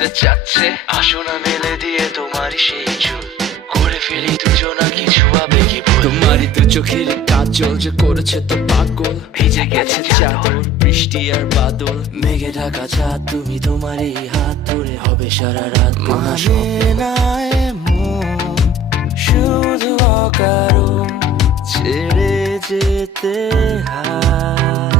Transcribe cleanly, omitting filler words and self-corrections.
করতে চাচ্ছে, আসো না মেলে দিয়ে তোমারই সেই চুল, করে ফেলি দুজনা কিছু আবেগী ভুল। তোমারই দু চোখের কাজল যে করেছে তো পাগল, ভিজে গেছে চাদর বৃষ্টি আর বাদল, মেঘে ঢাকা চাঁদ তুমি তোমারই হাত ধরে হবে সারা রাত। মানে নাই মন শুধু অকারণ ছেড়ে যেতে হয়।